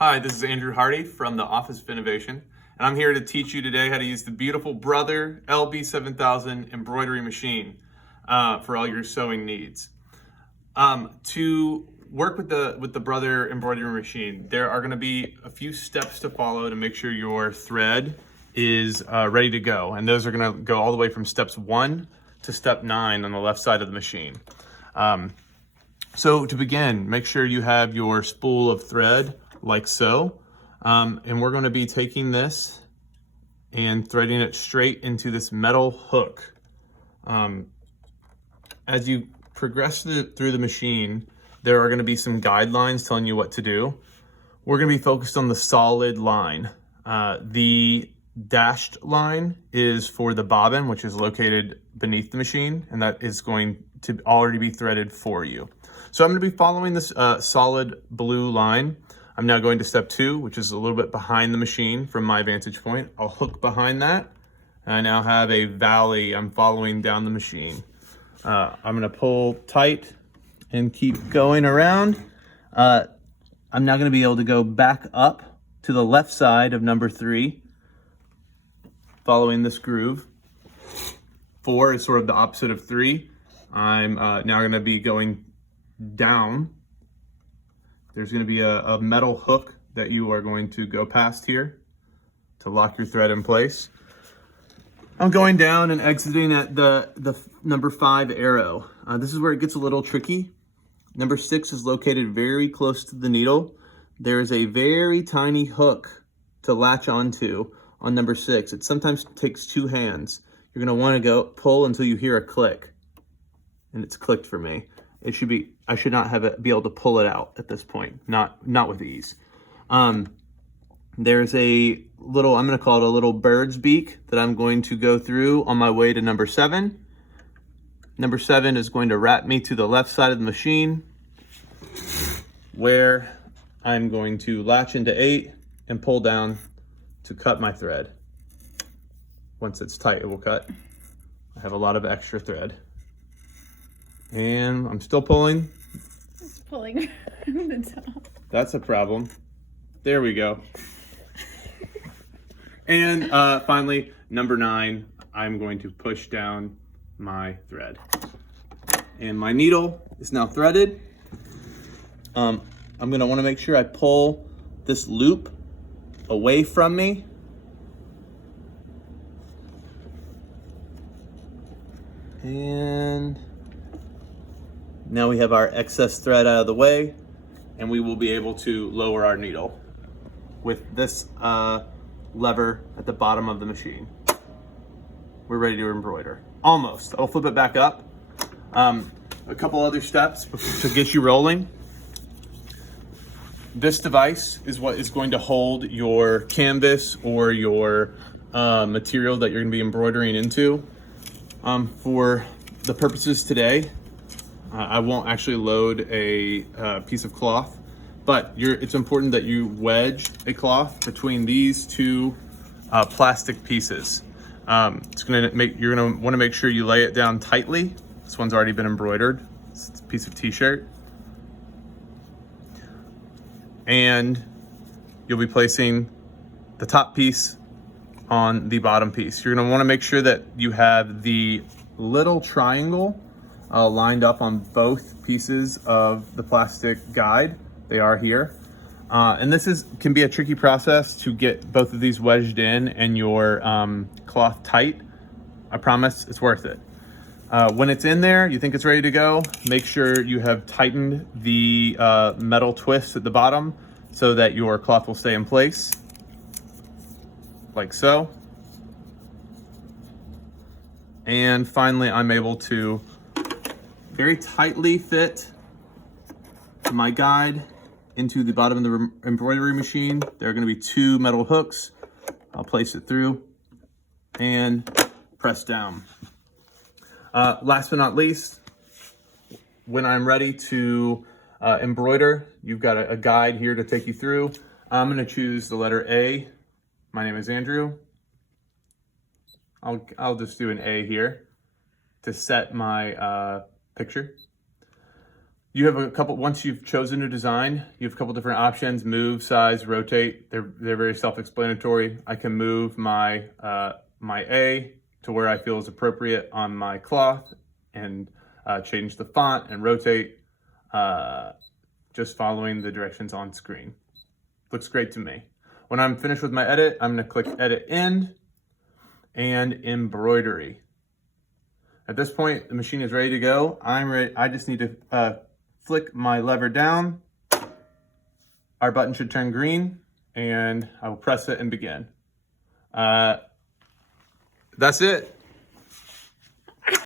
Hi, this is Andrew Hardy from the Office of Innovation, and I'm here to teach you today how to use the beautiful Brother LB7000 embroidery machine for all your sewing needs. To work with the Brother embroidery machine, there are going to be a few steps to follow to make sure your thread is ready to go, and those are going to go all the way from steps 1 to step 9 on the left side of the machine. So to begin, make sure you have your spool of thread like so, and we're going to be taking this and threading it straight into this metal hook. As you progress through the machine, there are going to be some guidelines telling you what to do. We're going to be focused on the solid line. The dashed line is for the bobbin, which is located beneath the machine, and that is going to already be threaded for you. So I'm going to be following this solid blue line. I'm now going to step 2, which is a little bit behind the machine from my vantage point. I'll hook behind that, and I now have a valley I'm following down the machine. I'm going to pull tight and keep going around. I'm now going to be able to go back up to the left side of number 3, following this groove. 4 is sort of the opposite of 3. I'm now going to be going down. There's going to be a metal hook that you are going to go past here to lock your thread in place. I'm going down and exiting at the number 5 arrow. This is where it gets a little tricky. Number 6 is located very close to the needle. There's a very tiny hook to latch onto on number 6. It sometimes takes 2 hands. You're going to want to go pull until you hear a click. And it's clicked for me. It should be, I should not be able to pull it out at this point, not with ease. There's a little, I'm going to call it a little bird's beak that I'm going to go through on my way to number 7. Number 7 is going to wrap me to the left side of the machine, where I'm going to latch into 8 and pull down to cut my thread. Once it's tight, it will cut. I have a lot of extra thread. And I'm still pulling. It's pulling from the top. That's a problem. There we go. And finally, number 9, I'm going to push down my thread. And my needle is now threaded. I'm going to want to make sure I pull this loop away from me. And now we have our excess thread out of the way, and we will be able to lower our needle with this lever at the bottom of the machine. We're ready to embroider. Almost. I'll flip it back up. A couple other steps to get you rolling. This device is what is going to hold your canvas or your material that you're going to be embroidering into. For the purposes today, I won't actually load a piece of cloth, but it's important that you wedge a cloth between these 2 plastic pieces. You're gonna want to make sure you lay it down tightly. This one's already been embroidered. It's a piece of t-shirt. And you'll be placing the top piece on the bottom piece. You're gonna want to make sure that you have the little triangle lined up on both pieces of the plastic guide. They are here. And this can be a tricky process to get both of these wedged in and your cloth tight. I promise it's worth it. When it's in there, you think it's ready to go, make sure you have tightened the metal twist at the bottom so that your cloth will stay in place, like so. And finally, I'm able to very tightly fit my guide into the bottom of the embroidery machine. There are going to be 2 metal hooks. I'll place it through and press down. Last but not least, when I'm ready to embroider, you've got a guide here to take you through. I'm going to choose the letter A. My name is Andrew. I'll just do an A here to set my picture. You have a couple, once you've chosen a design, you have a couple different options: move, size, rotate. They're very self-explanatory. I can move my my A to where I feel is appropriate on my cloth, and change the font and rotate, just following the directions on screen. Looks great to me. When I'm finished with my edit, I'm going to click Edit End and Embroidery. At this point, the machine is ready to go. I'm ready. I just need to flick my lever down. Our button should turn green, and I will press it and begin. That's it.